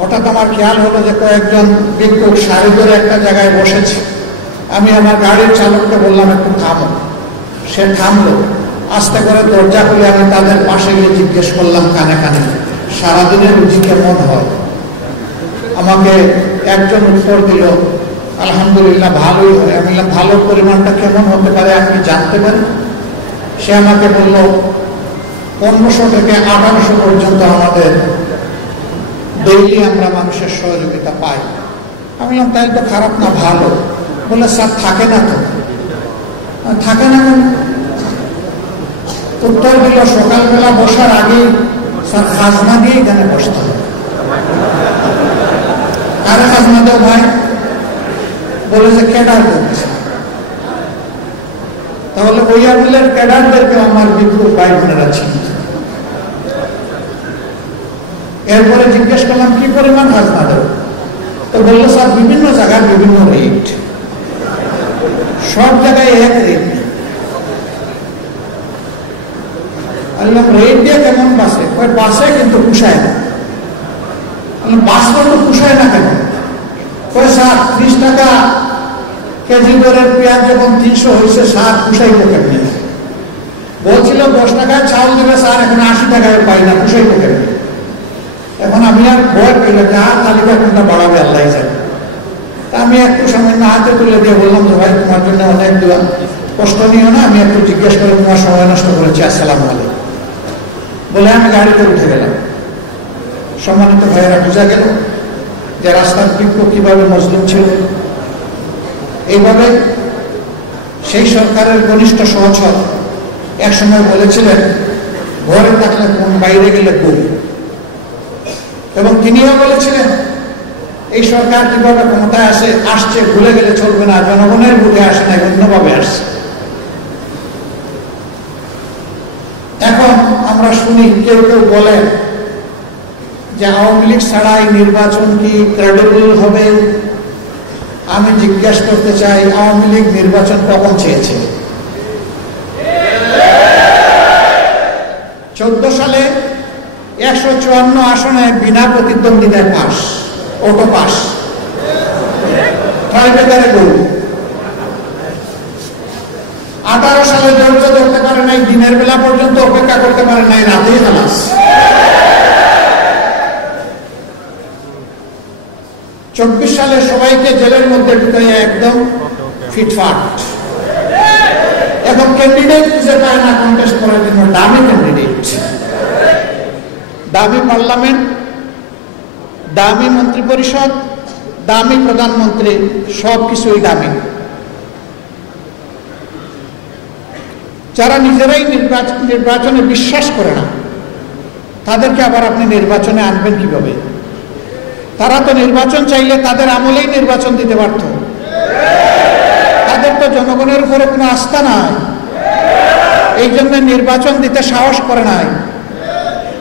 হঠাৎ আমার খেয়াল হলো যে কয়েকজন ভিক্ষুক সারি ধরে একটা জায়গায় বসেছে। আমি আমার গাড়ির চালককে বললাম একটু থামো। সে থামলো। আস্তে করে দরজা খুলে আমি তাদের পাশে গিয়ে জিজ্ঞেস করলাম কানে কানে, সারাদিনের রুজি কেমন হয়? আমাকে একজন উত্তর দিল, আলহামদুলিল্লাহ ভালোই হয়। আমি বললাম, ভালোর পরিমাণটা কেমন হতে পারে আপনি জানতে পারেন? সে আমাকে বলল 1500 থেকে 1800 পর্যন্ত আমাদের ডেইলি আমরা মানুষের সহযোগিতা পাই। আমি বললাম, তাই তো খারাপ না, ভালো। বলে, স্যার থাকে না তো? থাকে না কেন? উত্তর দিল, সকালবেলা বসার আগেই স্যার খাজনা দিয়ে এখানে বসতে হবে। কারে খাজনা দেও ভাই? বলে যে ক্যাডার করছে। তাহলে ওই আমিলের ক্যাডারদেরকে আমার ভিক্ষুক ভাই বোনেরা চিনি। এরপরে জিজ্ঞেস করলাম কি পরিমাণ খাজনা দেব? তো বললো, স্যার বিভিন্ন জায়গায় বিভিন্ন রেট, সব জায়গায় এক রেট নেই। বললাম, রেট দিয়ে কেমন বাসে? ওই বাসে কিন্তু পুষায় না। বাস তো পুষায় না কেন? ওই স্যার 30 টাকা কেজি করে পেঁয়াজ যখন 300 হয়েছে, স্যার পুষাইব কেমনি? বলছিল 10 টাকায় চাউল দেবে স্যার, এখন 80 টাকায় পাই না, পুষাইব কেমনি? এখন আমি আর ভয় পেলে যে আর তালিকা কোনটা বাড়াবে আল্লাহ জানে। তা আমি একটু সামান্য হাতে তুলে দিয়ে বললাম যে ভাই তোমার জন্য অনেক দোয়া, কষ্ট নিও না, আমি একটু জিজ্ঞেস করে তোমার সময় নষ্ট করেছি, আসসালামু আলাইকুম বলে আমি গাড়িতে উঠে গেলাম। সম্মানিত ভাইয়েরা, বোঝা গেল যে রাস্তার ভিক্ষুক কিভাবে মজলুম ছিল। এইভাবে সেই সরকারের ঘনিষ্ঠ সহচর একসময় বলেছিলেন, ঘরে থাকলে কোন, বাইরে গেলে কোন। এবং তিনিও বলেছিলেন, এই সরকার কিভাবে ক্ষমতায় আসছে ভুলে গেলে চলবে না, জনগণের ভোটে আসে না, অন্যভাবে আসছে। এখন আমরা শুনি কেউ কেউ বলেন যে আওয়ামী লীগ ছাড়াই নির্বাচন কি ক্রেডিবল হবে? আমি জিজ্ঞাসা করতে চাই, আওয়ামী লীগ নির্বাচন কখন চেয়েছে? 14 সালে 154 আসনে বিনা প্রতিদ্বন্দ্বিতায় পাস, অটো পাস, ট্রাইবেকারে গরু। 18 সালে ধৈর্য ধরতে পারে নাই, দিনের বেলা পর্যন্ত অপেক্ষা করতে পারে নাই, রাতেই খালাস। 24 সালে সবাইকে জেলের মধ্যে ঢুকাইয়া একদম ফিটফাট। এখন ক্যান্ডিডেট খুঁজে পায় না কন্টেস্ট করার জন্য, দামি ক্যান্ডিডেট, দামি পার্লামেন্ট, দামি মন্ত্রী পরিষদ, দামি প্রধানমন্ত্রী, সবকিছুই দামি। যারা নিজেরাই নির্বাচনে বিশ্বাস করে না, তাদেরকে আবার আপনি নির্বাচনে আনবেন কিভাবে? তারা তো নির্বাচন চাইলে তাদের আমলেই নির্বাচন দিতে পারত। তাদের তো জনগণের উপরে কোনো আস্থা নাই, এই জন্য নির্বাচন দিতে সাহস করে নাই।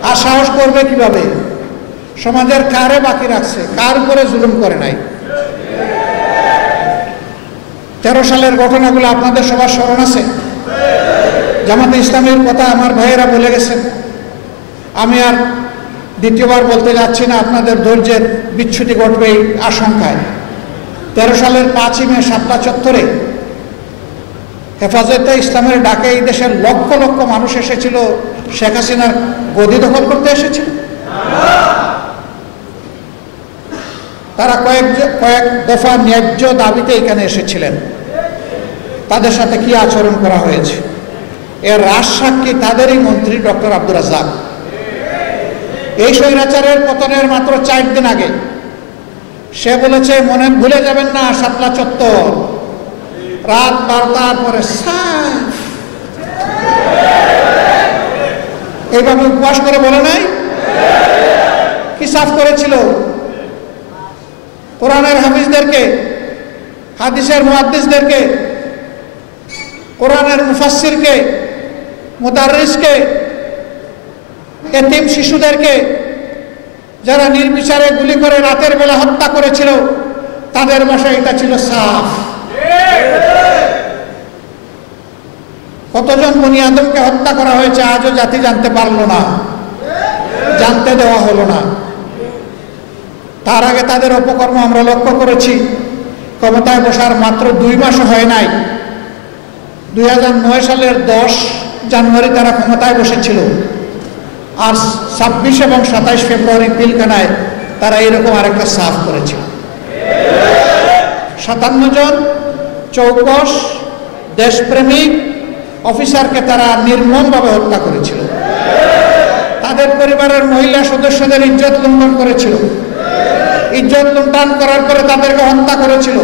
আর সাহস করবে কিভাবে? সমাজের কারে বাকি রাখছে, কার উপরে জুলুম করে নাই। 13 সালের ঘটনাগুলো আপনাদের সবার স্মরণ আছে। জামাতে ইসলামের কথা আমার ভাইয়েরা বলে গেছেন, আমি আর দ্বিতীয়বার বলতে যাচ্ছি না, আপনাদের ধৈর্যের বিচ্যুতি ঘটবে এই আশঙ্কায়। 13 সালের 5ই মে শাপলা চত্বরে হেফাজতে ইসলামের ডাকে এই দেশের লক্ষ লক্ষ মানুষ এসেছিল, শেখ হাসিনার গদি দখল করতে এসেছিল। তারা কয়েক দফা ন্যায্য দাবিতে এখানে এসেছিলেন। তাদের সাথে কি আচরণ করা হয়েছে এর রাজসাক্ষী তাদেরই মন্ত্রী ডক্টর আব্দুর রাজ্জাক। এই স্বৈরাচারের পতনের মাত্র 4 দিন আগে সে বলেছে, মনে ভুলে যাবেন না শাপলা চত্বর রাত 12টার পরে সাফ। এইভাবে উপবাস করে বলে নাই? কি সাফ করেছিল? কোরআনের হাফিজদেরকে, হাদিসের মুহাদ্দিসদেরকে, কোরআনের মুফাসসিরকে, মুদাররিসকে, এতিম শিশুদেরকে যারা নির্বিচারে গুলি করে রাতের বেলা হত্যা করেছিল, তাদের ভাষায় এটা ছিল সাফ। কতজন বনি আদমকে হত্যা করা হয়েছে আজও জাতি জানতে পারল না, জানতে দেওয়া হলো না। তার আগে তাদের অপকর্ম আমরা লক্ষ্য করেছি। ক্ষমতায় বসার মাত্র 2 মাসও হয় নাই, 2009 সালের 10 জানুয়ারি তারা ক্ষমতায় বসেছিল, আর 26 এবং 27 ফেব্রুয়ারি পিলখানায় তারা এরকম আরেকটা সাফ করেছিল। 57 জন চৌকস দেশপ্রেমিক অফিসারকে তারা নির্মমভাবে হত্যা করেছিল। তাদের পরিবারের মহিলা সদস্যদের ইজ্জত লুণ্ঠন করেছিল। ইজ্জত লুণ্ঠন করার পরে তাদেরকে হত্যা করেছিল।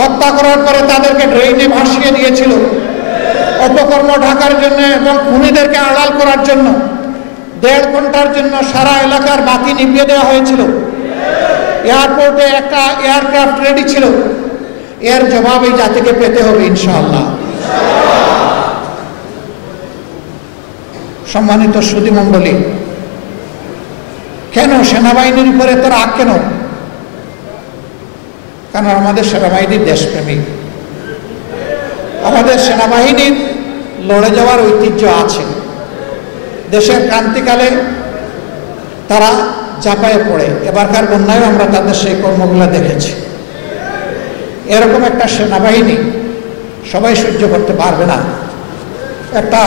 হত্যা করার পরে তাদেরকে ড্রেনে ভাসিয়ে দিয়েছিল। অপকর্ম ঢাকার জন্য এবং খুনিদেরকে আড়াল করার জন্য 1.5 ঘন্টার জন্য সারা এলাকার বাতি নিভিয়ে দেওয়া হয়েছিল। এয়ারপোর্টে একটা এয়ারক্রাফট রেডি ছিল। এর জবাব এই জাতিকে পেতে হবে ইনশাআল্লাহ। সম্মানিত সুধী মণ্ডলী, কেন সেনাবাহিনীর উপরে এত রাগ কেন? কারণ আমাদের সেনাবাহিনী দেশপ্রেমিক। আমাদের সেনাবাহিনীর লড়ে যাওয়ার ঐতিহ্য আছে। দেশের ক্রান্তিকালে তারা ঝাঁপায়ে পড়ে, এবারকার বন্যায় আমরা তাদের সেই কর্মগুলো দেখেছি। এরকম একটা সেনাবাহিনী সবাই সহ্য করতে পারবে না। একটা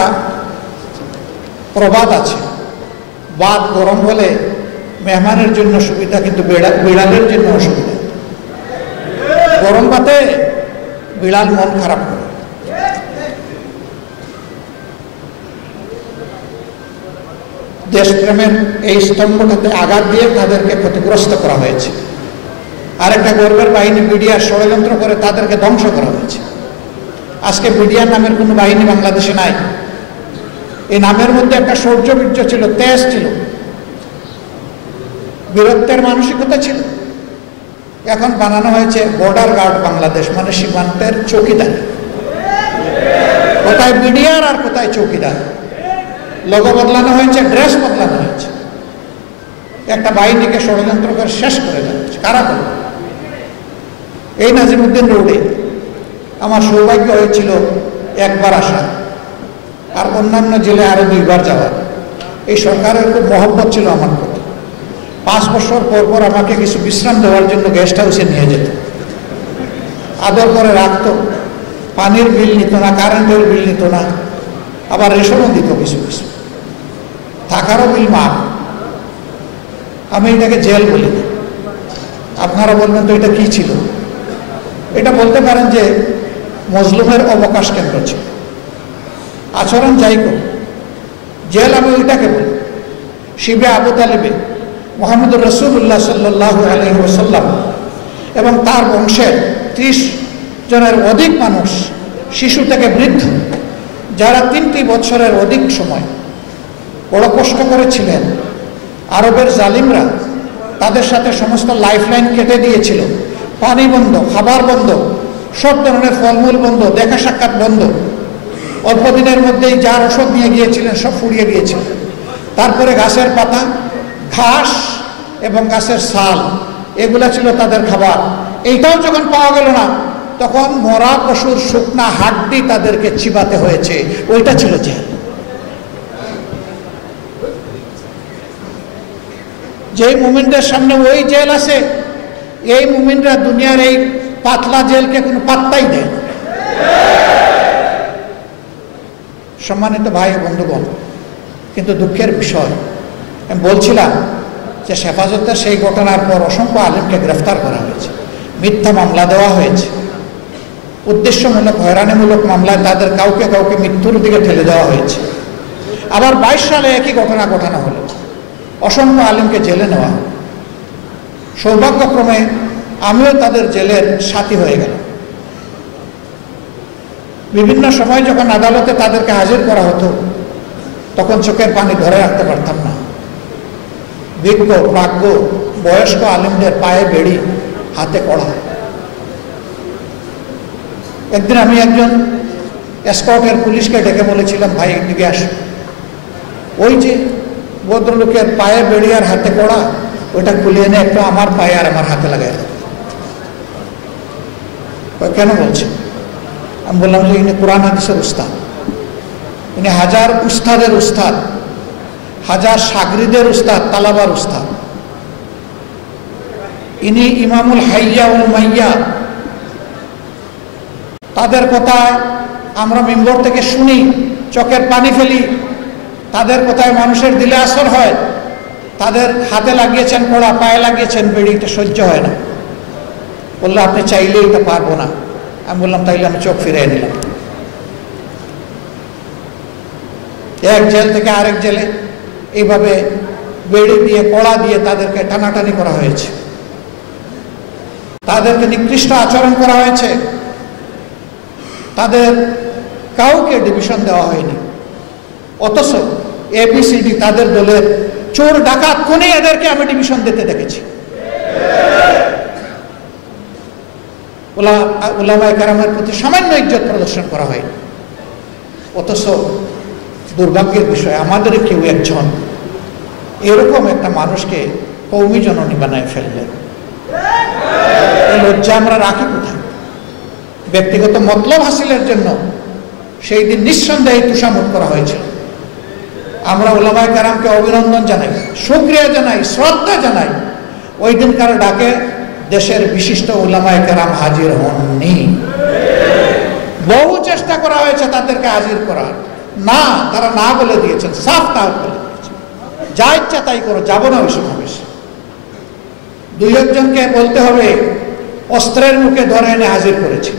প্রবাদ আছে, বাদ গরম হলে মেহমানের জন্য সুবিধা, কিন্তু বিড়ালের জন্য অসুবিধা। গরম ভাতে বিড়াল মন খারাপ করে। দেশপ্রেমের এই স্তম্ভটাতে আঘাত দিয়ে তাদেরকে ক্ষতিগ্রস্ত করা হয়েছে। আরেকটা গর্বের বাহিনী বিডিআর ষড়যন্ত্র করে তাদেরকে ধ্বংস করা হয়েছে। আজকে বিডিআর নামের কোনো বাহিনী বাংলাদেশে নাই। এই নামের মধ্যে একটা শৌর্যবীর্য ছিল, তেজ ছিল, বীরত্বের মানসিকতা ছিল। এখন বানানো হয়েছে বর্ডার গার্ড বাংলাদেশ, মানে সীমান্তের চৌকিদার। কোথায় বিডিআর আর কোথায় চৌকিদার। লোগো বদলানো হয়েছে, ড্রেস বদলানো হয়েছে। একটা বাহিনীকে ষড়যন্ত্র করে শেষ করে যাচ্ছে। কারা করে? এই নাজিমউদ্দিন রোডে আমার সৌভাগ্য হয়েছিল একবার আসা, আর অন্যান্য জেলে আরো 2 বার যাওয়ার। এই সরকারের খুব মহব্বত ছিল আমার প্রতি। 5 বছর পর পর আমাকে কিছু বিশ্রাম দেওয়ার জন্য গেস্ট হাউসে নিয়ে যেত, আদর করে রাখতো। পানির বিল নিত না, কারেন্টের বিল নিত না, আবার রেশনও দিত কিছু কিছু, থাকারও বিল মাফ। আমি এটাকে জেল বলি না। আপনারা বলবেন তো এটা কি ছিল? এটা বলতে পারেন যে মজলুমের অবকাশ কেন্দ্র ছিল। আচরণ যাই হোক, জেল আমি ওইটাকে বলি। শিবে আবু তালেবে মুহাম্মদুর রাসূলুল্লাহ সাল্লাল্লাহু আলাইহি ওয়াসাল্লাম এবং তার বংশের 30 জনের অধিক মানুষ, শিশু থেকে বৃদ্ধ, যারা 3টি বছরের অধিক সময় বড় কষ্ট করেছিলেন। আরবের জালিমরা তাদের সাথে সমস্ত লাইফলাইন কেটে দিয়েছিল। পানি বন্ধ, খাবার বন্ধ, সব ধরনের ফলমূল বন্ধ, দেখা সাক্ষাৎ বন্ধ। অল্প দিনের মধ্যেই যার ওষুধ নিয়ে গিয়েছিলেন সব ফুরিয়ে গিয়েছিলেন। তারপরে গাছের পাতা, ঘাস এবং গাছের ছাল, এগুলা ছিল তাদের খাবার। এইটাও যখন পাওয়া গেল না, তখন মরা পশুর শুকনা হাড্ডি তাদেরকে চিবাতে হয়েছে। ওইটা ছিল জেল। যেই মুমিনদের সামনে ওই জেল আছে, এই মুমিনরা দুনিয়ার এই পাতলা জেলকে কোনো পাত্তাই দেয় না। সম্মানিত ভাই ও বন্ধুগণ, কিন্তু দুঃখের বিষয়, আমি বলছিলাম যে হেফাজতের সেই ঘটনার পর অসংখ্য আলেমকে গ্রেফতার করা হয়েছে, মিথ্যা মামলা দেওয়া হয়েছে, উদ্দেশ্যমূলক হয়রানিমূলক মামলায় তাদের কাউকে কাউকে মৃত্যুর দিকে ঠেলে দেওয়া হয়েছে। আবার 22 সালে একই ঘটনা ঘটানো হলো, অসংখ্য আলেমকে জেলে নেওয়া। সৌভাগ্যক্রমে আমিও তাদের জেলের সাথী হয়ে গেলাম। বিভিন্ন সময় যখন আদালতে তাদেরকে হাজির করা হতো, তখন চোখের পানি ধরে রাখতে পারতাম না। বিজ্ঞ প্রাজ্ঞ বয়স্ক আলেমদের পায়ে বেড়ি, হাতে কড়া। একদিন আমি একজন এসকর্টের পুলিশকে ডেকে বলেছিলাম, ভাই এদিকে আসো, ওই যে ভদ্রলোকের পায়ে বেড়ি আর হাতে কড়া, ওইটা খুলে এনে একটু আমার পায়ে আর আমার হাতে লাগাই। কেন বলছে? আমি বললাম যে ইনি কোরআন হাদিসের উস্তাদ, ইনি হাজার উস্তাদের উস্তাদ, হাজার সাগরিদের উস্তাদ, তালাবার উস্তাদ। ইনি ইমামুল হাইয়া ওয়াল মাইয়া। তাদের কথায় আমরা মিম্বর থেকে শুনি, চোখের পানি ফেলি, তাদের কথায় মানুষের দিলে আসর হয়। তাদের হাতে লাগিয়েছেন কড়া, পায়ে লাগিয়েছেন বেড়ি, এটা সহ্য হয় না। বললো আপনি চাইলে এটা পারবো না। আমি বললাম তাইলে আমি চোখ ফিরিয়ে নিলাম। এক জেল থেকে আরেক জেলে এইভাবে বেড়ি দিয়ে কড়া দিয়ে তাদেরকে টানাটানি করা হয়েছে, তাদেরকে নিকৃষ্ট আচরণ করা হয়েছে, তাদের কাউকে ডিভিশন দেওয়া হয়নি। অথচ এবিসিডি তাদের দলের চোর ডাকাত কোনে এদেরকে আমি ডিভিশন দিতে দেখেছি। উলামায়ে কেরামের প্রতি সামান্য ইজ্জত প্রদর্শন করা হয়। অথচ দুর্ভাগ্যের বিষয় আমাদের কেউ একজন এরকম একটা মানুষকে কওমি জননী বানায় ফেললেন। এই লজ্জা আমরা রাখি কোথায়? ব্যক্তিগত মতলব হাসিলের জন্য সেই দিন নিঃসন্দেহে তুষামত করা হয়েছিল। আমরা উলামায়ে কেরামকে অভিনন্দন জানাই, শুকরিয়া জানাই, শ্রদ্ধা জানাই। ওই দিনকার ডাকে দেশের বিশিষ্ট উলামায়ে কেরাম হাজির হননি। বহু চেষ্টা করা হয়েছে তাদেরকে হাজির করার, না, তারা না বলে দিয়েছেন, সাফ না বলে দিয়েছেন, যা ইচ্ছা তাই করো, যাবো না ওই সমাবেশে। দুই একজনকে বলতে হবে অস্ত্রের মুখে ধরে এনে হাজির করেছে।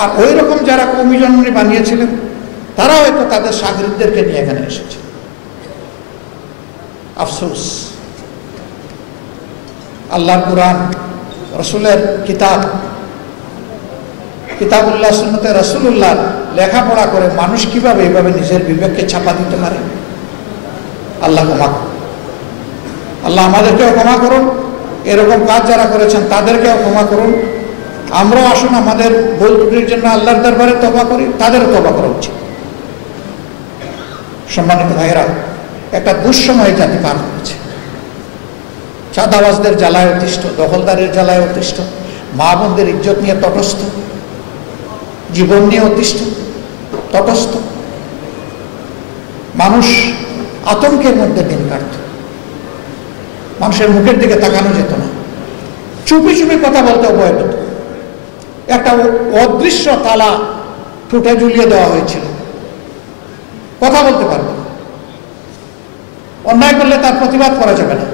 আর ওই রকম যারা কওমি জননী বানিয়েছিলেন তারা হয়তো তাদের শাগিরদেরকে নিয়ে এখানে এসেছে। আফসোস, আল্লাহর কুরআন, রসুলের কিতাব, কিতাবুল্লাহ, সুন্নতে রাসূলুল্লাহ লেখাপড়া করে মানুষ কিভাবে এইভাবে নিজের বিবেককে ছাপা দিতে পারে? আল্লাহ ক্ষমা করুন। আল্লাহ আমাদেরকেও ক্ষমা করুন, এরকম কাজ যারা করেছেন তাদেরকেও ক্ষমা করুন। আমরাও আসুন আমাদের ভুল ত্রুটির জন্য আল্লাহর দরবারে তওবা করি, তাদেরও তওবা করা উচিত। সম্মানিত ভাইয়েরা, একটা দুঃসময় জাতি পার করেছে। চাঁদাবাজদের জ্বালায় অতিষ্ঠ, দখলদারের জ্বালায় অতিষ্ঠ, মা বোনদের ইজ্জত নিয়ে তটস্থ, জীবন নিয়ে অতিষ্ঠ, তটস্থ। মানুষ আতঙ্কের মধ্যে দিন কাটত, মানুষের মুখের দিকে তাকানো যেত না, চুপি চুপি কথা বলতে ভয় পেত। একটা অদৃশ্য তালা ঠোঁটে ঝুলিয়ে দেওয়া হয়েছিল, কথা বলতে পারবে না, অন্যায় করলে তার প্রতিবাদ করা যাবে না।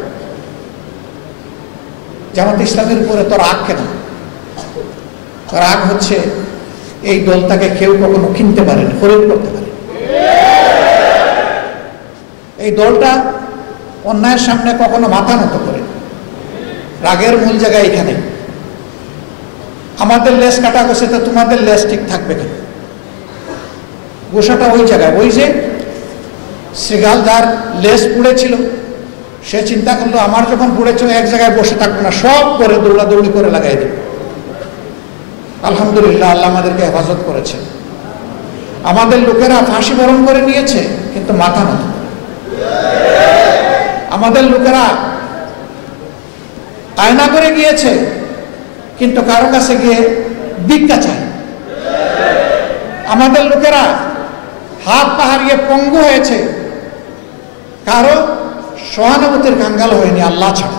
জামাত ইসলামের উপরে তো রাগ কেন? রাগ হচ্ছে এই দলটাকে কেউ কখনো কিনতে পারেনি, খরিদ করতে পারে। এই দলটা অন্যায়ের সামনে কখনো মাথা নত করে। রাগের মূল জায়গায় এখানে। আমাদের লেজ কাটা গেছে, তো তোমাদের লেজ ঠিক থাকবে কেন? গোসাটা ওই জায়গায়। ওই যে শ্রীগাল যার লেজ পুড়েছিল, সে চিন্তা করলো আমার যখন পুড়েছিল এক জায়গায় বসে থাকবো না, সব করে দৌড়াদৌড়ি করে লাগাই দেব। আলহামদুলিল্লাহ, আল্লাহ আমাদেরকে হেফাজত করেছে। আমাদের লোকেরা ফাঁসি বরণ করে নিয়েছে, কিন্তু মাথা নত। আমাদের লোকেরা আয়না করে গিয়েছে, কিন্তু কারো কাছে গিয়ে ভিক্ষা চায়। আমাদের লোকেরা হাত পা হারিয়ে পঙ্গু হয়েছে, কারো সহানুভূতির কাঙ্গাল হয়নি আল্লাহ ছাড়া।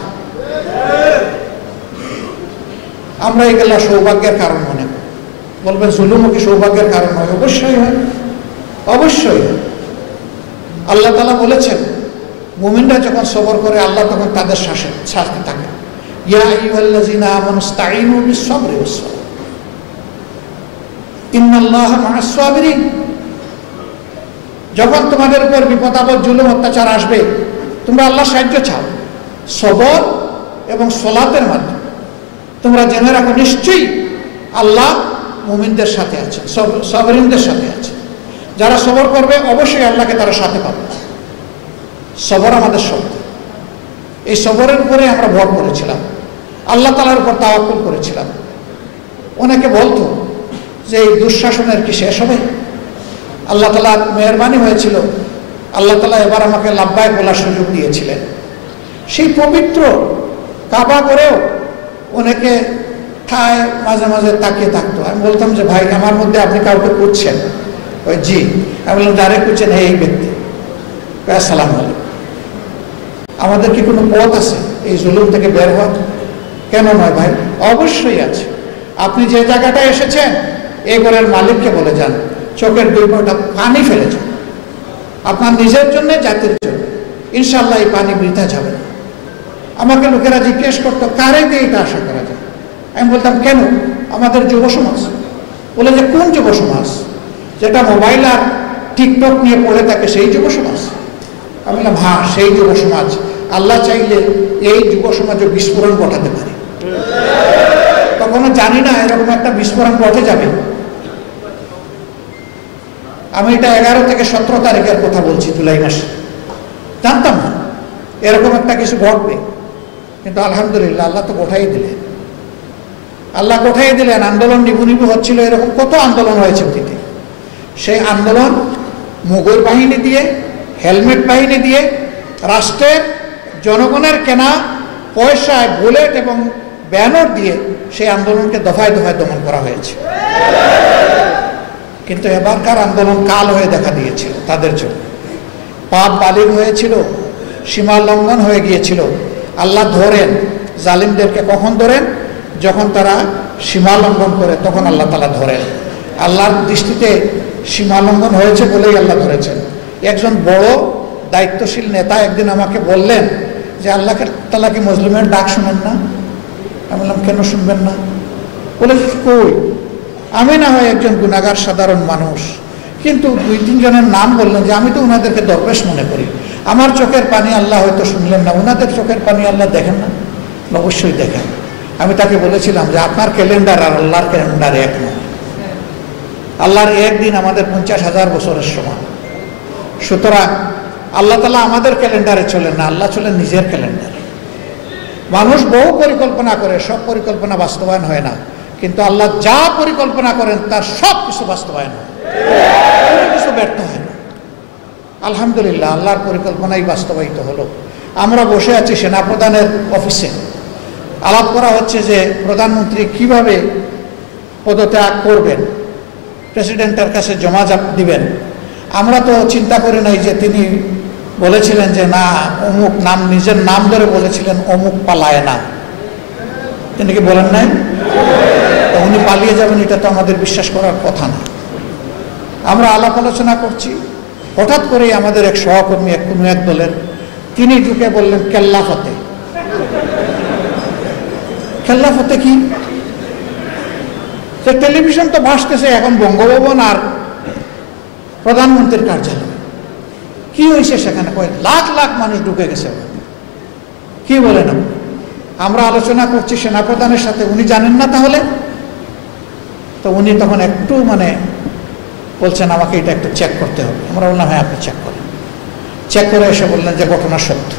আমরা এগুলা সৌভাগ্যের কারণ মনে করি। বলবেন জুলুমও কি সৌভাগ্যের কারণ হয়? অবশ্যই হয়, অবশ্যই। আল্লাহ তাআলা বলেছেন মুমিনরা যখন সবর করে আল্লাহ তখন তাদের সাথে থাকে। ইয়া আইয়ুহাল্লাযীনা আমানু ইসতাঈনু বিস-সাবরি ওয়াস-সালাহ ইন্নাল্লাহা মা'আস সাবিরিন। যখন তোমাদের উপর বিপদ আপদ, জুলুম, অত্যাচার আসবে, তোমরা আল্লাহর সাহায্য চাও সবর এবং সালাতের মাধ্যমে। তোমরা জেনে রাখো নিশ্চয়ই আল্লাহ মুমিনদের সাথে আছেন, সাবরিনদের সাথে আছেন। যারা সবর করবে অবশ্যই আল্লাহকে তারা সাথে পাবে। সবর আমাদের শব্দ। এই সবরের উপরে আমরা ভর করেছিলাম, আল্লাহ তাআলার উপর তাওয়াক্কুল করেছিলাম। অনেকে বলতো যে এই দুঃশাসনের কি শেষ হবে? আল্লাহ তাআলার মেহেরবানি হয়েছিল, আল্লাহ তাআলা এবার আমাকে লাব্বাইক বলার সুযোগ দিয়েছিলেন। সেই পবিত্র কাবা করেও অনেকে ঠায় মাঝে মাঝে তাকিয়ে থাকতো। আমি বলতাম যে ভাই, আমার মধ্যে আপনি কাউকে খুঁজছেন? ওই জি। আমি বললাম যারে খুঁজছেন এই ব্যক্তি। আসসালামু আলাইকুম। আমাদের কি কোনো পথ আছে এই জুলুম থেকে বের হওয়ার? কেন নয় ভাই, অবশ্যই আছে। আপনি যে জায়গাটায় এসেছেন এই ঘরের মালিককে বলে যান, চোখের দুই ফোঁটা পানি ফেলে যান, আপনার নিজের জন্য, জাতির জন্য। ইনশাল্লাহ এই পানি বৃথা যাবে না। আমাকে লোকেরা জিজ্ঞেস করতো কারে দিয়ে এটা আশা করা যায়। আমি বলতাম কেন? আমাদের যুব সমাজ। বলে যে কোন যুব সমাজ? যেটা মোবাইল আর টিকটক নিয়ে পড়ে থাকে সেই যুব সমাজ? আমি বললাম হ্যাঁ, সেই যুব সমাজ। আল্লাহ চাইলে এই যুব সমাজে বিস্ফোরণ ঘটাতে পারে। তখনও জানি না এরকম একটা বিস্ফোরণ ঘটে যাবে। আমি এটা 11 থেকে 17 তারিখের কথা বলছি, জুলাই মাসে। জানতাম না এরকম একটা কিছু ঘটবে, কিন্তু আলহামদুলিল্লাহ আল্লাহ তো গোঠাই দিলেন। আল্লাহ গোঠাই দিলেন। আন্দোলন নিবু নিবু হচ্ছিল, এরকম কত আন্দোলন হয়েছে অতীতে। সেই আন্দোলন মুঘল বাহিনী দিয়ে, হেলমেট বাহিনী দিয়ে, রাষ্ট্রের জনগণের কেনা পয়সায় বুলেট এবং ব্যানার দিয়ে সেই আন্দোলনকে দফায় দফায় দমন করা হয়েছে। কিন্তু এবারকার আন্দোলন কাল হয়ে দেখা দিয়েছিল তাদের জন্য। পাপ বালিগ হয়েছিল, সীমা লঙ্ঘন হয়ে গিয়েছিল। আল্লাহ ধরেন জালিমদেরকে। কখন ধরেন? যখন তারা সীমা লঙ্ঘন করে, তখন আল্লাহ তাআলা ধরেন। আল্লাহর দৃষ্টিতে সীমা লঙ্ঘন হয়েছে বলেই আল্লাহ ধরেছেন। একজন বড় দায়িত্বশীল নেতা একদিন আমাকে বললেন যে আল্লাহ তাআলা কি মুসলিমের ডাক শুনেন না? আমি বললাম কেন শুনবেন না? বলে কই, আমি না হয় একজন গুনাহগার সাধারণ মানুষ, কিন্তু 2-3 জনের নাম বললেন যে আমি তো ওনাদেরকে দরবেশ মনে করি। আমার চোখের পানি আল্লাহ হয়তো শুনলেন না, ওনাদের চোখের পানি আল্লাহ দেখেন না? অবশ্যই দেখেন। আমি তাকে বলেছিলাম যে আপনার ক্যালেন্ডার আর আল্লাহর ক্যালেন্ডার এক নয়। আল্লাহর একদিন আমাদের 50,000 বছরের সমান। সুতরাং আল্লাহ তাআলা আমাদের ক্যালেন্ডারে চলেন না, আল্লাহ চলেন নিজের ক্যালেন্ডারে। মানুষ বহু পরিকল্পনা করে, সব পরিকল্পনা বাস্তবায়ন হয় না, কিন্তু আল্লাহ যা পরিকল্পনা করেন তার সব কিছু বাস্তবায়ন হয়, কোনো কিছু ব্যর্থ হয় না। আলহামদুলিল্লাহ আল্লাহর পরিকল্পনাই বাস্তবায়িত হলো। আমরা বসে আছি সেনাপ্রধানের অফিসে, আলাপ করা হচ্ছে যে প্রধানমন্ত্রী কিভাবে পদত্যাগ করবেন, প্রেসিডেন্টের কাছে জমা দিবেন। আমরা তো চিন্তা করি নাই যে তিনি বলেছিলেন যে না অমুক নাম, নিজের নাম ধরে বলেছিলেন অমুক পালায় না। তিনি কি বলেন নাই? উনি পালিয়ে যাবেন এটা তো আমাদের বিশ্বাস করার কথা না। আমরা আলাপ আলোচনা করছি, হঠাৎ করেই আমাদের এক সহকর্মী কোনো এক দলের তিনি ঢুকে বললেন কেল্লা ফতে। কেল্লা ফতে কি? টেলিভিশন তো ভাসতেছে এখন বঙ্গভবন আর প্রধানমন্ত্রীর কার্যালয়। কি হয়েছে সেখানে? লাখ লাখ মানুষ ঢুকে গেছে। কি বলেন? আমরা আলোচনা করছি সেনাপ্রধানের সাথে, উনি জানেন না তাহলে? তো উনি তখন একটু বলছেন আমাকে এটা একটু চেক করতে হবে। আমরা বললাম হ্যাঁ আপনি চেক করেন। চেক করে এসে বললেন যে ঘটনা সত্য।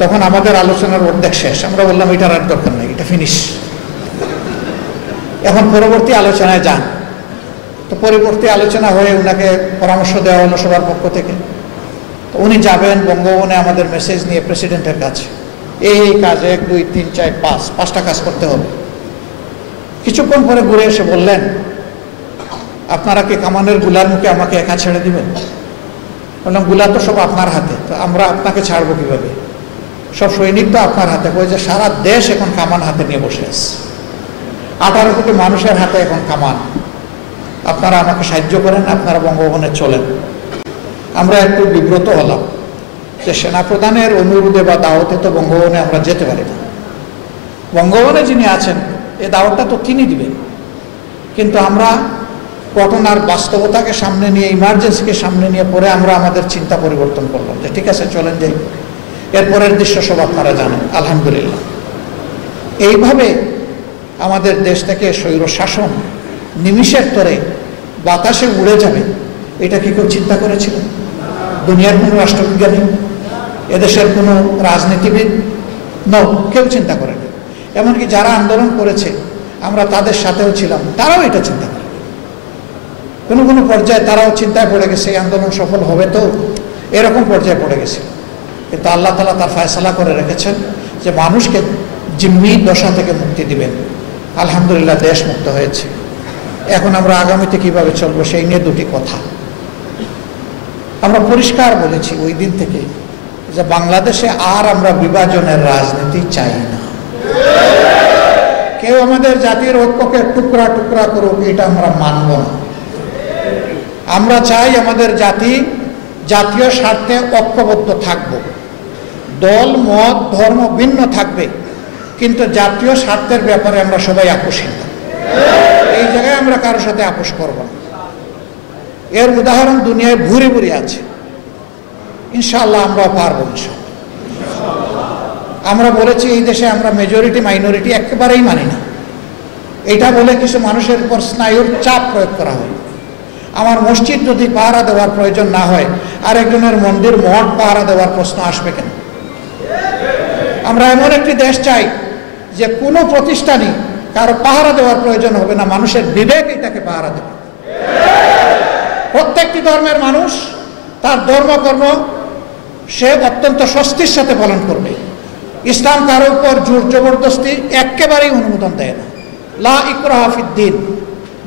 তখন আমাদের আলোচনার অর্ধেক শেষ। আমরা বললাম এটার আর দরকার নেই, এটা ফিনিশ, এখন পরবর্তী আলোচনায় যান। তো পরবর্তী আলোচনা হয়ে ওনাকে পরামর্শ দেওয়া হলো সবার পক্ষ থেকে। তো উনি যাবেন বঙ্গভবনে আমাদের মেসেজ নিয়ে প্রেসিডেন্টের কাছে, এই কাজ 1, 2, 3, 4, 5টা কাজ করতে হবে। কিছুক্ষণ পরে ঘুরে এসে বললেন আপনারা কি কামানের গুলার মুখে আমাকে একা ছেড়ে দিবেন? বললাম গুলা তো সব আপনার হাতে, তো আমরা আপনাকে ছাড়বো কিভাবে? সব সৈনিক তো আপনার হাতে। বলে যে সারা দেশ এখন কামান হাতে নিয়ে বসে আছে, 18 কোটি মানুষের হাতে এখন কামান। আপনারা আমাকে সাহায্য করেন, আপনারা বঙ্গভবনে চলেন। আমরা একটু বিব্রত হলাম যে সেনাপ্রধানের অনুরোধে বা দাওয়াতে তো বঙ্গভবনে আমরা যেতে পারি না। বঙ্গভবনে যিনি আছেন এই দাওয়াতটা তো তিনি দিবেন, কিন্তু আমরা ঘটনার বাস্তবতাকে সামনে নিয়ে, ইমার্জেন্সিকে সামনে নিয়ে পরে আমরা আমাদের চিন্তা পরিবর্তন করলাম যে ঠিক আছে চলেন যাই। এরপরের দৃশ্য সব আপনারা জানেন আলহামদুলিল্লাহ। এইভাবে আমাদের দেশ থেকে স্বৈর শাসন নিমিষের তরে বাতাসে উড়ে যাবে, এটা কি কেউ চিন্তা করেছিল? দুনিয়ার কোনো রাষ্ট্রবিজ্ঞানী, এদেশের কোনো রাজনীতিবিদ কেউ চিন্তা করেনি। এমনকি যারা আন্দোলন করেছে আমরা তাদের সাথেও ছিলাম, তারাও এটা চিন্তা করে কোনো কোনো পর্যায়ে তারাও চিন্তায় পড়ে গেছে এই আন্দোলন সফল হবে তো, এরকম পর্যায়ে পড়ে গেছে। কিন্তু আল্লাহ তাআলা তার ফয়সালা করে রেখেছেন যে মানুষকে জিম্মি দশা থেকে মুক্তি দিবেন। আলহামদুলিল্লাহ দেশ মুক্ত হয়েছে। এখন আমরা আগামীতে কিভাবে চলবো সেই নিয়ে দুটি কথা আমরা পরিষ্কার বলেছি ওই দিন থেকে যে বাংলাদেশে আর আমরা বিভাজনের রাজনীতি চাই না। কেউ আমাদের জাতির ঐক্যকে টুকরা টুকরা করুক, এটা আমরা মানব না। আমরা চাই আমাদের জাতি জাতীয় স্বার্থে ঐক্যবদ্ধ থাকব। দল মত ধর্ম ভিন্ন থাকবে, কিন্তু জাতীয় স্বার্থের ব্যাপারে আমরা সবাই আপোষহীন। এই জায়গায় আমরা কারোর সাথে আপোষ করব না। এর উদাহরণ দুনিয়ায় ভুরি ভুরি আছে। ইনশাআল্লাহ আমরাও পারবো। আমরা বলেছি এই দেশে আমরা মেজরিটি মাইনরিটি একেবারেই মানি না। এটা বলে কিছু মানুষের উপর স্নায়ুর চাপ প্রয়োগ করা হয়। আমার মসজিদ যদি পাহারা দেওয়ার প্রয়োজন না হয়, আরেকজনের মন্দির মঠ পাহারা দেওয়ার প্রশ্ন আসবে কেন? আমরা এমন একটি দেশ চাই যে কোনো প্রতিষ্ঠানই কারো পাহারা দেওয়ার প্রয়োজন হবে না, মানুষের বিবেক এটাকে পাহারা দেবে। প্রত্যেকটি ধর্মের মানুষ তার ধর্মকর্ম সে অত্যন্ত স্বস্তির সাথে পালন করবে। ইসলাম কারো উপর জোর জবরদস্তি একেবারেই অনুমোদন দেয় না। লা ইকরাহা ফিদ্দিন,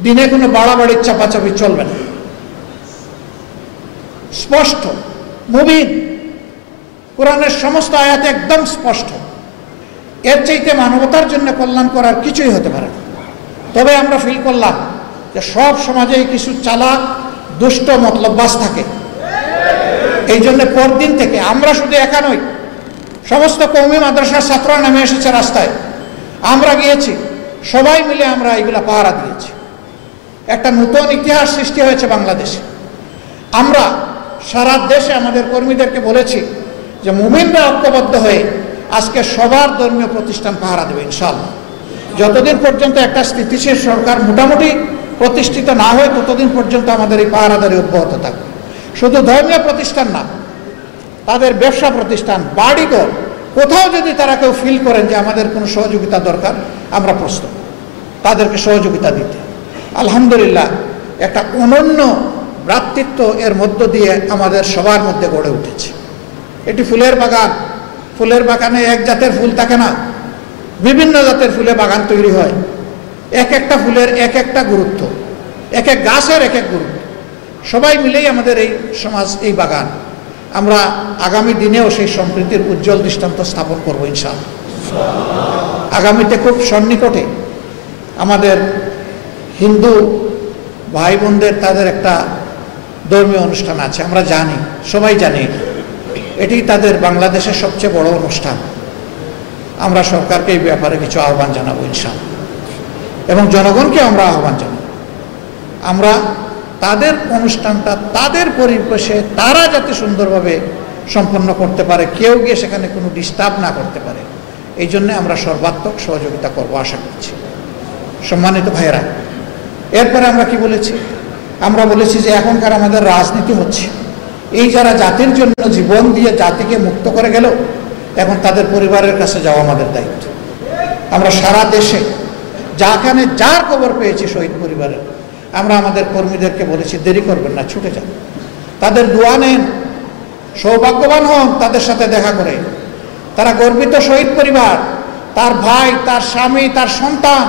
দিনে কোনো বাড়াবাড়ির চাপাচাপি চলবে না। স্পষ্ট মুবিন, কোরআনের সমস্ত আয়াত একদম স্পষ্ট। এর চাইতে মানবতার জন্য কল্যাণ করার কিছুই হতে পারে না। তবে আমরা ফিল করলাম যে সব সমাজেই কিছু চালাক দুষ্ট মতলববাজ থাকে। এই জন্য পরদিন থেকে আমরা শুধু একা নই, সমস্ত কওমি মাদ্রাসার ছাত্ররা নেমে এসেছে রাস্তায়। আমরা গিয়েছি, সবাই মিলে আমরা এগুলা পাহারা দিয়েছি। একটা নতুন ইতিহাস সৃষ্টি হয়েছে বাংলাদেশে। আমরা সারা দেশে আমাদের কর্মীদেরকে বলেছি যে মুমিনরা ঐক্যবদ্ধ হয়ে আজকে সবার ধর্মীয় প্রতিষ্ঠান পাহারা দেবে ইনশাআল্লাহ। যতদিন পর্যন্ত একটা স্থিতিশীল সরকার মোটামুটি প্রতিষ্ঠিত না হয়, ততদিন পর্যন্ত আমাদের এই পাহারাদারি অব্যাহত থাকবে। শুধু ধর্মীয় প্রতিষ্ঠান না, তাদের ব্যবসা প্রতিষ্ঠান, বাড়িঘর, কোথাও যদি তারা কেউ ফিল করেন যে আমাদের কোনো সহযোগিতা দরকার, আমরা প্রস্তুত তাদেরকে সহযোগিতা দিতে। আলহামদুলিল্লাহ, একটা অনন্য ভ্রাতৃত্ব এর মধ্য দিয়ে আমাদের সবার মধ্যে গড়ে উঠেছে। এটি ফুলের বাগান। ফুলের বাগানে এক জাতের ফুল থাকে না, বিভিন্ন জাতের ফুলে বাগান তৈরি হয়। এক একটা ফুলের এক একটা গুরুত্ব, এক এক গাছের এক এক গুরুত্ব। সবাই মিলেই আমাদের এই সমাজ, এই বাগান। আমরা আগামী দিনেও সেই সম্প্রীতির উজ্জ্বল দৃষ্টান্ত স্থাপন করবো ইনশাআল্লাহ। আগামীতে খুব সন্নিকটে আমাদের হিন্দু ভাই বোনদের তাদের একটা ধর্মীয় অনুষ্ঠান আছে। আমরা জানি, সবাই জানি, এটি তাদের বাংলাদেশের সবচেয়ে বড় অনুষ্ঠান। আমরা সরকারকে এই ব্যাপারে কিছু আহ্বান জানাবো ইনশাআল্লাহ, এবং জনগণকে আমরা আহ্বান জানাবো। আমরা তাদের অনুষ্ঠানটা তাদের পরিবেশে তারা যাতে সুন্দরভাবে সম্পন্ন করতে পারে, কেউ গিয়ে সেখানে কোনো ডিস্টার্ব না করতে পারে, এই জন্য আমরা সর্বাত্মক সহযোগিতা করবো আশা করছি। সম্মানিত ভাইয়েরা, এরপরে আমরা কি বলেছি? আমরা বলেছি যে এখনকার আমাদের রাজনীতি হচ্ছে, এই যারা জাতির জন্য জীবন দিয়ে জাতিকে মুক্ত করে গেল, এখন তাদের পরিবারের কাছে যাওয়া আমাদের দায়িত্ব। আমরা সারা দেশে যাখানে যার খবর পেয়েছি শহীদ পরিবারের, আমরা আমাদের কর্মীদেরকে বলেছি দেরি করবেন না, ছুটে যান, তাদের দোয়া নেন, সৌভাগ্যবান হন তাদের সাথে দেখা করে। তারা গর্বিত শহীদ পরিবার, তার ভাই, তার স্বামী, তার সন্তান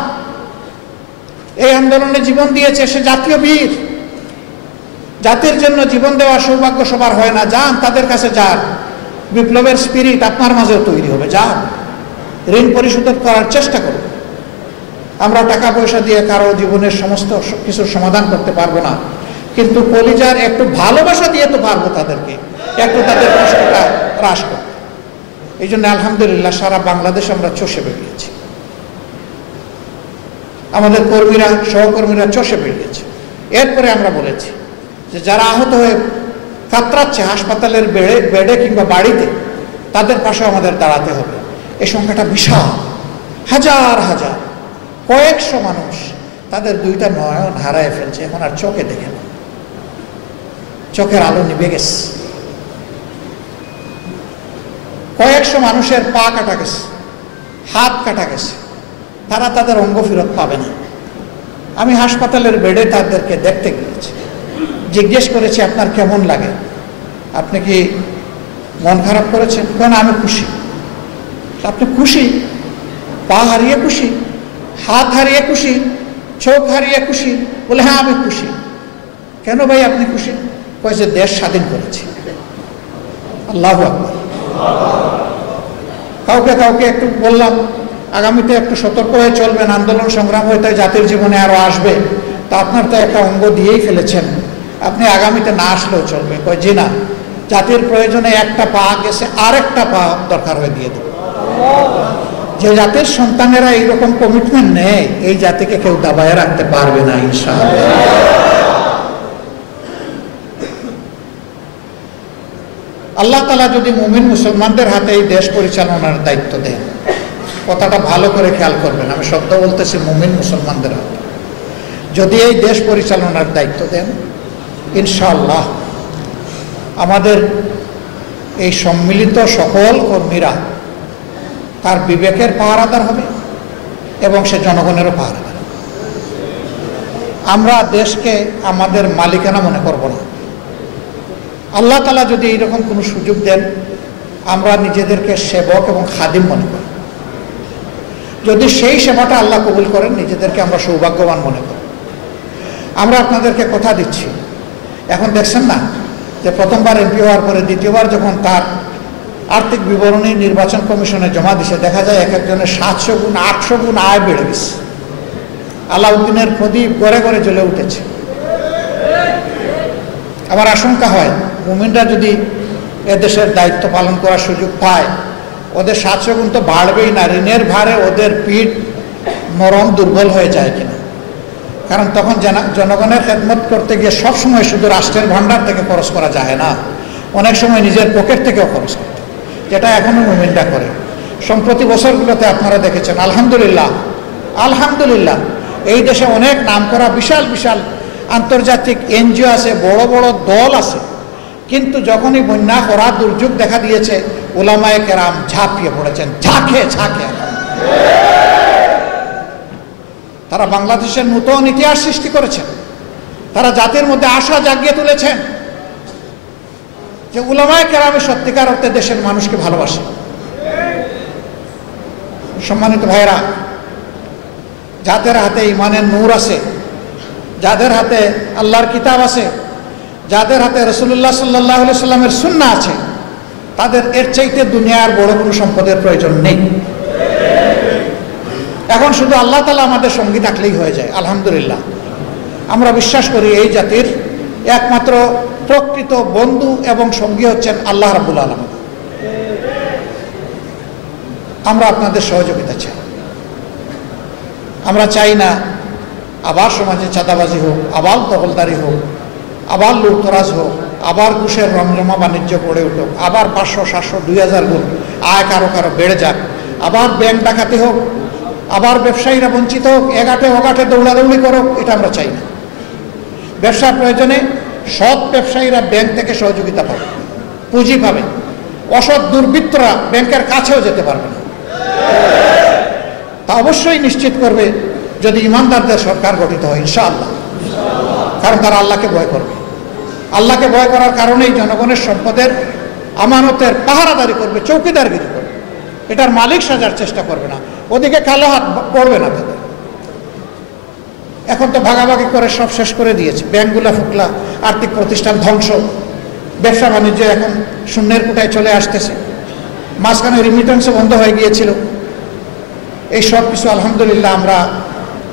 এই আন্দোলনে জীবন দিয়েছে। সে জাতীয় বীর। জাতির জন্য জীবন দেওয়ার সৌভাগ্য সবার হয় না। যান, তাদের কাছে যান, বিপ্লবের স্পিরিট আপনার মাঝেও তৈরি হবে। যান, ঋণ পরিশোধ করার চেষ্টা করুন। আমরা টাকা পয়সা দিয়ে কারো জীবনের সমস্ত কিছুর সমাধান করতে পারবো না, কিন্তু কলিজার একটু ভালোবাসা দিয়ে তো পারবো তাদেরকে একটু তাদের কষ্টটা হ্রাস করতে। এই জন্য আলহামদুলিল্লাহ সারা বাংলাদেশ আমরা চষে বেরিয়েছি। আমাদের কর্মীরা, সহকর্মীরা চষে বেরিয়েছে। এরপরে আমরা বলেছি যে যারা আহত হয়ে কাতরাচ্ছে হাসপাতালের বেডে কিংবা বাড়িতে, তাদের পাশেও আমাদের দাঁড়াতে হবে। এই সংখ্যাটা বিশাল, হাজার হাজার, কয়েকশো মানুষ তাদের দুইটা নয়ন হারায় ফেলছে, এখন আর চোখে দেখে না, চোখের আলো নিভে গেছে। কয়েকশো মানুষের পা কাটা গেছে, হাত কাটা গেছে, তারা তাদের অঙ্গ ফেরত পাবে না। আমি হাসপাতালের বেডে তাদেরকে দেখতে গিয়েছি, জিজ্ঞেস করেছি আপনার কেমন লাগে, আপনি কি মন খারাপ করেছেন? কেন আমি খুশি। আপনি খুশি? পা হারিয়ে খুশি, হাত হারিয়ে খুশি, চোখ হারিয়ে খুশি? বলে হ্যাঁ আমি খুশি। কেন ভাই আপনি খুশি? কয়েছে দেশ স্বাধীন করেছি। আল্লাহু আকবার। কাউকে কাউকে একটু বললাম আগামীতে একটু সতর্ক হয়ে চলবেন, আন্দোলন সংগ্রাম হয়তো জাতির জীবনে আরো আসবে, তা আপনার তো একটা অঙ্গ দিয়েই ফেলেছেন, আপনি আগামীতে না আসলেও চলবে। কয় জি না, জাতির প্রয়োজনে একটা পা গেছে আরেকটা পা দরকার হয়ে দিয়ে দেবে। যে জাতির সন্তানেরা এইরকম কমিটমেন্ট নেয়, এই জাতিকে কেউ দাবায় রাখতে পারবে না ইনশাআল্লাহ। আল্লাহ তাআলা যদি মুমিন মুসলমানদের হাতে এই দেশ পরিচালনার দায়িত্ব দেন, কথাটা ভালো করে খেয়াল করবেন, আমি শব্দ বলতেছি মুমিন মুসলমানদের হাতে যদি এই দেশ পরিচালনার দায়িত্ব দেন, ইনশাআল্লাহ আমাদের এই সম্মিলিত সকল কর্মীরা তার বিবেকের পাহারাদার হবে এবং সে জনগণেরও পাহারাদার। আমরা দেশকে আমাদের মালিকানা মনে করব না। আল্লাহ তাআলা যদি এইরকম কোনো সুযোগ দেন, আমরা নিজেদেরকে সেবক এবং খাদিম মনে করি। যদি সেই সেবাটা আল্লাহ কবুল করেন, নিজেদেরকে আমরা সৌভাগ্যবান মনে করি। আমরা আপনাদেরকে কথা দিচ্ছি, এখন দেখছেন না যে প্রথমবার এমপি হওয়ার পরে দ্বিতীয়বার যখন তার আর্থিক বিবরণী নির্বাচন কমিশনে জমা দিছে, দেখা যায় এক একজনের 700 গুণ 800 গুণ আয় বেড়ে গেছে। আলাউদ্দিনের প্রদীপ গড়ে গড়ে জ্বলে উঠেছে। আমার আশঙ্কা হয় মুমিনরা যদি এদেশের দায়িত্ব পালন করার সুযোগ পায়, ওদের 700 গুণ তো বাড়বেই না, ঋণের ভারে ওদের পিঠ নরম দুর্বল হয়ে যায় কিনা। কারণ তখন জনগণের খেদমত করতে গিয়ে সবসময় শুধু রাষ্ট্রের ভান্ডার থেকে খরচ করা যায় না, অনেক সময় নিজের পকেট থেকেও খরচ করতে, যেটা এখনো মুমিনরা করে। সম্প্রতি বছরগুলোতে আপনারা দেখেছেন, আলহামদুলিল্লাহ আলহামদুলিল্লাহ এই দেশে অনেক নামকরা বিশাল বিশাল আন্তর্জাতিক এনজিও আছে, বড় বড় দল আছে, কিন্তু যখনই বন্যা করা দুর্যোগ দেখা দিয়েছে, উলামায়ে কেরাম ঝাঁপিয়ে পড়েছেন, ঝাঁকে ঝাঁকে। তারা বাংলাদেশের নতুন ইতিহাস সৃষ্টি করেছেন, তারা জাতির মধ্যে আশা জাগিয়ে তুলেছেন যে উলামায়ে কেরামে সত্যিকার অর্থে দেশের মানুষকে ভালোবাসে। সম্মানিত ভাইরা, যাদের হাতে ইমানের নূর আছে, যাদের হাতে আল্লাহর কিতাব আছে, যাদের হাতে রাসূলুল্লাহ সাল্লাল্লাহু আলাইহি সাল্লামের সুন্নাহ আছে, তাদের এর চাইতে দুনিয়ার বড় কোনো সম্পদের প্রয়োজন নেই। এখন শুধু আল্লাহ তাআলা আমাদের সঙ্গী থাকলেই হয়ে যায়। আলহামদুলিল্লাহ, আমরা বিশ্বাস করি এই জাতির একমাত্র প্রকৃত বন্ধু এবং সঙ্গী হচ্ছেন আল্লাহ রাব্বুল আলামিন। আমরা আপনাদের সহযোগিতা চাই। আমরা চাই না আবার সমাজে চাঁদাবাজি হোক, আবার দখলদারি হোক, আবার লুটতরাজ হোক, আবার ঘুষের রমরমা বাণিজ্য গড়ে উঠুক, আবার 500, 700, 2000 গুণ আয় কারো কারো বেড়ে যাক, আবার ব্যাংক ডাকাতি হোক, আবার ব্যবসায়ীরা বঞ্চিত হোক, এগাটে ওগাটে দৌড়াদৌড়ি করুক, এটা আমরা চাই না। ব্যবসার প্রয়োজনে সৎ ব্যবসায়ীরা ব্যাংক থেকে সহযোগিতা পাবে, পুঁজি পাবে, অসৎ দুর্বৃত্তরা ব্যাংকের কাছেও যেতে পারবে না। তা অবশ্যই নিশ্চিত করবে যদি ইমানদারদের সরকার গঠিত হয় ইনশাআল্লাহ, কারণ তারা আল্লাহকে ভয় করবে। আল্লাহকে ভয় করার কারণেই জনগণের সম্পদের আমানতের পাহারাদারি করবে, চৌকিদারগিরি করবে, এটার মালিক সাজার চেষ্টা করবে না, ওদিকে কালো হাত পড়বে না তাদের। এখন তো ভাগাভাগি করে সব শেষ করে দিয়েছে, ব্যাংকগুলা ফুকলা, আর্থিক প্রতিষ্ঠান ধ্বংস, ব্যবসা বাণিজ্য এখন শূন্যের কোটায় চলে আসতেছে, মাঝখানে রিমিটেন্সও বন্ধ হয়ে গিয়েছিল। এই সব কিছু আলহামদুলিল্লাহ আমরা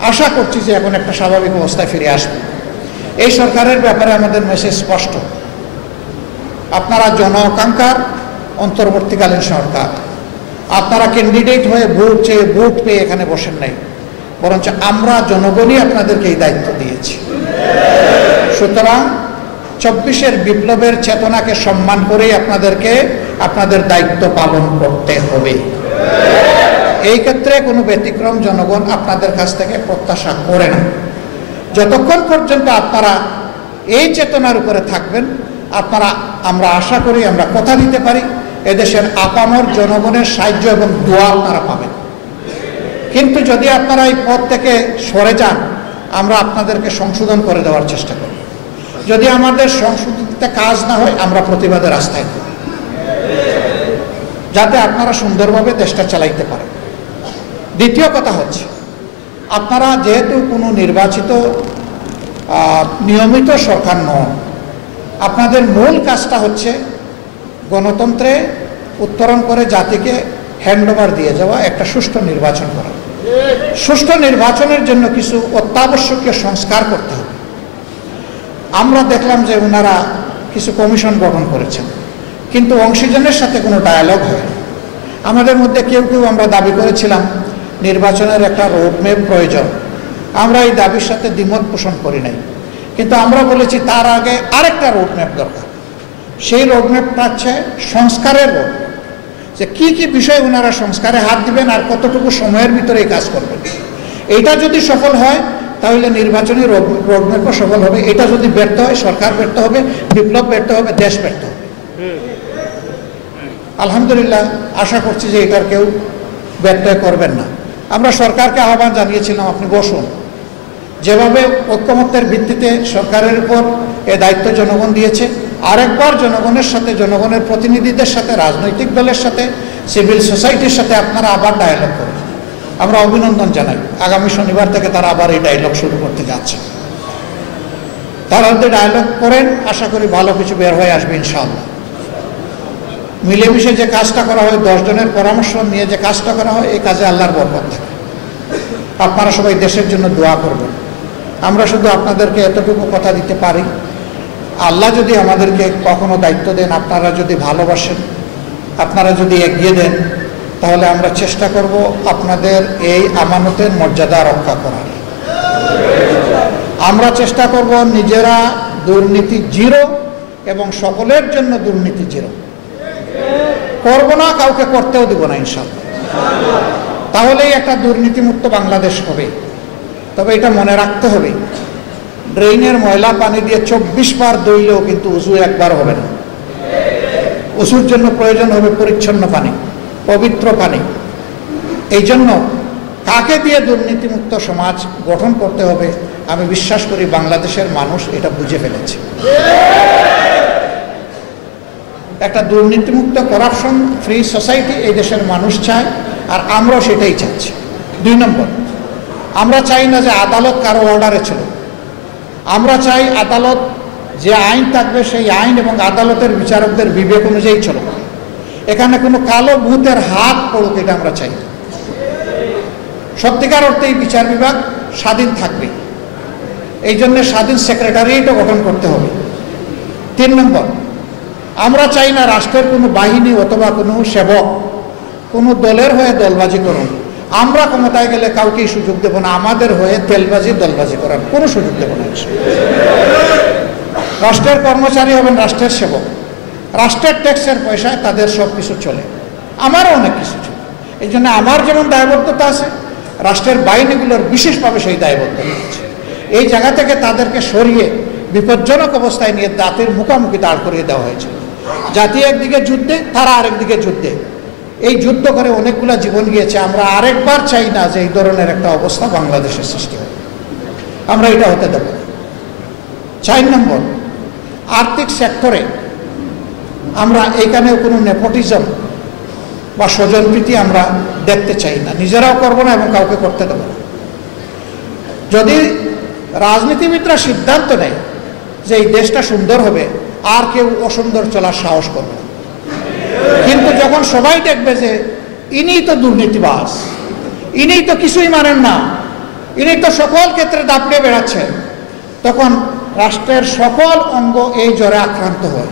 আশা করছি যে এখন একটা স্বাভাবিক অবস্থায় ফিরে আসবে। এই সরকারের ব্যাপারে আমাদের মেসেজ স্পষ্ট, আপনারা জনআকাঙ্ক্ষার অন্তর্বর্তীকালীন সরকার, আপনারা ক্যান্ডিডেট হয়ে ভোট চেয়ে ভোট পেয়ে এখানে বসেন নাই, বরঞ্চ আমরা জনগণই আপনাদেরকে এই দায়িত্ব দিয়েছি। সুতরাং 24-এর বিপ্লবের চেতনাকে সম্মান করেই আপনাদেরকে আপনাদের দায়িত্ব পালন করতে হবে। এই ক্ষেত্রে কোনো ব্যতিক্রম জনগণ আপনাদের কাছ থেকে প্রত্যাশা করে না। যতক্ষণ পর্যন্ত আপনারা এই চেতনার উপরে থাকবেন, আমরা আশা করি, আমরা কথা দিতে পারি, এদেশের আপামর জনগণের সাহায্য এবং দোয়া আপনারা পাবেন। কিন্তু যদি আপনারা এই পথ থেকে সরে যান, আমরা আপনাদেরকে সংশোধন করে দেওয়ার চেষ্টা করি। যদি আমাদের সংশোধনীতে কাজ না হয়, আমরা প্রতিবাদের রাস্তায় থাকি, যাতে আপনারা সুন্দরভাবে দেশটা চালাইতে পারেন। দ্বিতীয় কথা হচ্ছে, আপনারা যেহেতু কোনো নির্বাচিত নিয়মিত সরকার নন, আপনাদের মূল কাজটা হচ্ছে গণতন্ত্রে উত্তরণ করে জাতিকে হ্যান্ডওভার দিয়ে যাওয়া, একটা সুষ্ঠু নির্বাচন করা। সুষ্ঠু নির্বাচনের জন্য কিছু অত্যাবশ্যকীয় সংস্কার করতে হবে। আমরা দেখলাম যে ওনারা কিছু কমিশন গঠন করেছেন, কিন্তু অংশীজনের সাথে কোনো ডায়ালগ হয়। আমাদের মধ্যে কেউ কেউ আমরা দাবি করেছিলাম নির্বাচনের একটা রোডম্যাপ প্রয়োজন। আমরা এই দাবির সাথে দ্বিমত পোষণ করি নাই, কিন্তু আমরা বলেছি তার আগে আরেকটা রোডম্যাপ দরকার। সেই রোডম্যাপটা হচ্ছে সংস্কারের রোড, যে কি কি বিষয়ে ওনারা সংস্কারে হাত দিবেন আর কতটুকু সময়ের ভিতরে এই কাজ করবেন। এইটা যদি সফল হয় তাহলে নির্বাচনী রোডম্যাপও সফল হবে। এটা যদি ব্যর্থ হয়, সরকার ব্যর্থ হবে, বিপ্লব ব্যর্থ হবে, দেশ ব্যর্থ হবে। আলহামদুলিল্লাহ, আশা করছি যে এটার কেউ ব্যর্থ করবেন না। আমরা সরকারকে আহ্বান জানিয়েছিলাম, আপনি বসুন। যেভাবে ঐক্যমত্যের ভিত্তিতে সরকারের উপর এ দায়িত্ব জনগণ দিয়েছে, আরেকবার জনগণের সাথে, জনগণের প্রতিনিধিদের সাথে, রাজনৈতিক দলের সাথে, সিভিল সোসাইটির সাথে আপনারা আবার ডায়ালগ করুন। আমরা অভিনন্দন জানাই। আগামী শনিবার থেকে তারা আবার এই ডায়ালগ শুরু করতে যাচ্ছে। তারা যদি ডায়ালগ করেন, আশা করি ভালো কিছু বের হয়ে আসবে ইনশাআল্লাহ। মিলেমিশে যে কাজটা করা হয়, 10 জনের পরামর্শ নিয়ে যে কাজটা করা হয়, এই কাজে আল্লাহর বরকত থাকে। আপনারা সবাই দেশের জন্য দোয়া করবেন। আমরা শুধু আপনাদেরকে এতটুকু কথা দিতে পারি, আল্লাহ যদি আমাদেরকে কখনো দায়িত্ব দেন, আপনারা যদি ভালোবাসেন, আপনারা যদি এগিয়ে দেন, তাহলে আমরা চেষ্টা করব আপনাদের এই আমানতের মর্যাদা রক্ষা করার। আমরা চেষ্টা করব নিজেরা দুর্নীতি জিরো এবং সকলের জন্য দুর্নীতি জিরো করব না, কাউকে করতেও দিব না ইনশাআল্লাহ। তাহলেই একটা দুর্নীতিমুক্ত বাংলাদেশ হবে। তবে এটা মনে রাখতে হবে, ড্রেইনের ময়লা পানি দিয়ে 24 বার ধুইলেও কিন্তু উজু একবার হবে না। উজুর জন্য প্রয়োজন হবে পরিচ্ছন্ন পানি, পবিত্র পানি। এই জন্য কাকে দিয়ে দুর্নীতিমুক্ত সমাজ গঠন করতে হবে, আমি বিশ্বাস করি বাংলাদেশের মানুষ এটা বুঝে ফেলেছে। একটা দুর্নীতিমুক্ত, করাপশন ফ্রি সোসাইটি এই দেশের মানুষ চায়, আর আমরাও সেটাই চাচ্ছি। 2 নম্বর, আমরা চাই না যে আদালত কারো অর্ডারে চলুক। আমরা চাই আদালত, যে আইন থাকবে সেই আইন এবং আদালতের বিচারকদের বিবেক অনুযায়ী চলুক। এখানে কোনো কালো ভূতের হাত পড়ুক, এটা আমরা চাই। সত্যিকার অর্থে এই বিচার বিভাগ স্বাধীন থাকবে। এই জন্য স্বাধীন সেক্রেটারিয়েটও গঠন করতে হবে। 3 নম্বর, আমরা চাই না রাষ্ট্রের কোনো বাহিনী অথবা কোনো সেবক কোনো দলের হয়ে দলবাজি করুন। আমরা ক্ষমতায় গেলে কাউকেই সুযোগ দেব না আমাদের হয়ে তেলবাজি, দলবাজি করার কোনো সুযোগ দেব না। রাষ্ট্রের কর্মচারী হবেন রাষ্ট্রের সেবক, রাষ্ট্রের ট্যাক্সের পয়সায় তাদের সব কিছু চলে, আমারও অনেক কিছু চলে। এই জন্য আমার যেমন দায়বদ্ধতা আছে, রাষ্ট্রের বাহিনীগুলোর বিশেষভাবে সেই দায়বদ্ধতা আছে। এই জায়গা থেকে তাদেরকে সরিয়ে বিপজ্জনক অবস্থায় নিয়ে জাতির মুখোমুখি দাঁড় করিয়ে দেওয়া হয়েছে। জাতি একদিকে যুদ্ধে, তারা আরেকদিকে যুদ্ধে, এই যুদ্ধ করে অনেকগুলা জীবন গিয়েছে। আমরা আরেকবার চাই না যে এই ধরনের একটা অবস্থা বাংলাদেশের সৃষ্টি হয়। আমরা এটা হতে দেব না। 4 নম্বর, আর্থিক সেক্টরে আমরা এইখানেও কোনো নেপোটিজম বা স্বজনপ্রীতি আমরা দেখতে চাই না, নিজেরাও করব না এবং কাউকে করতে দেব না। যদি রাজনীতিবিদরা সিদ্ধান্ত নেয় যে এই দেশটা সুন্দর হবে, আর কেউ অসুন্দর চলার সাহস করবে না। কিন্তু যখন সবাই দেখবে যে ইনি তো দুর্নীতিবাজ, ইনি তো কিছুই মানেন না, ইনি তো সকল ক্ষেত্রে দাপড়িয়ে বেড়াচ্ছেন, তখন রাষ্ট্রের সকল অঙ্গ এই জ্বরে আক্রান্ত হয়।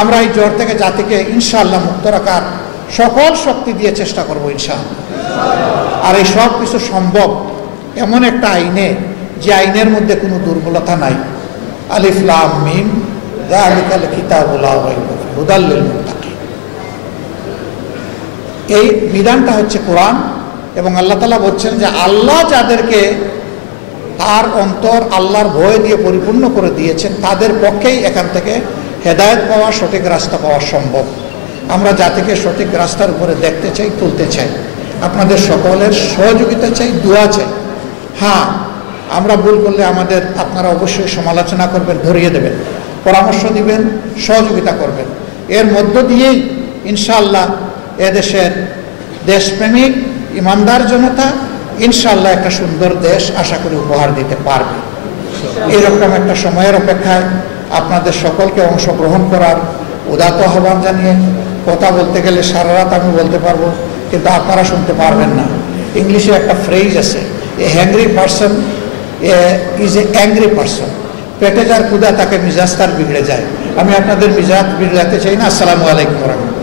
আমরা এই জ্বর থেকে জাতিকে ইনশাআল্লাহ মুক্ত রাখার সকল শক্তি দিয়ে চেষ্টা করবো ইনশাআল্লাহ। আর এই সব কিছু সম্ভব এমন একটা আইনে, যে আইনের মধ্যে কোনো দুর্বলতা নাই। আলিফ লাম মিম যালিকাল কিতাবু লা রাইবা ফীহি হুদাল লিল মুত্তাকিন। এই বিধানটা হচ্ছে কোরআন, এবং আল্লাহ তাআলা বলছেন যে আল্লাহ যাদেরকে তার অন্তর আল্লাহর ভয় দিয়ে পরিপূর্ণ করে দিয়েছেন, তাদের পক্ষেই এখান থেকে হেদায়েত পাওয়া, সঠিক রাস্তা পাওয়া সম্ভব। আমরা জাতিকে সঠিক রাস্তার উপরে দেখতে চাই, তুলতে চাই। আপনাদের সকলের সহযোগিতা চাই, দোয়া চাই। হ্যাঁ, আমরা ভুল করলে আপনারা অবশ্যই সমালোচনা করবেন, ধরিয়ে দেবেন, পরামর্শ দিবেন, সহযোগিতা করবেন। এর মধ্য দিয়েই ইনশাআল্লাহ এদেশের দেশপ্রেমিক ইমানদার জনতা ইনশাআল্লাহ একটা সুন্দর দেশ আশা করি উপহার দিতে পারবে। এরকম একটা সময়ের অপেক্ষায় আপনাদের সকলকে অংশগ্রহণ করার উদাত্ত আহ্বান জানিয়ে কথা বলতে গেলে সারা রাত আমি বলতে পারবো, কিন্তু আপনারা শুনতে পারবেন না। ইংলিশে একটা ফ্রেজ আছে, a hungry person is a angry person. পেটে যার ক্ষুধা তাকে মিজাজ তার বিগড়ে যায়। আমি আপনাদের মিজাজ বিগড়াতে চাই না। আসসালামু আলাইকুম ওয়া রাহমাতুল্লাহ।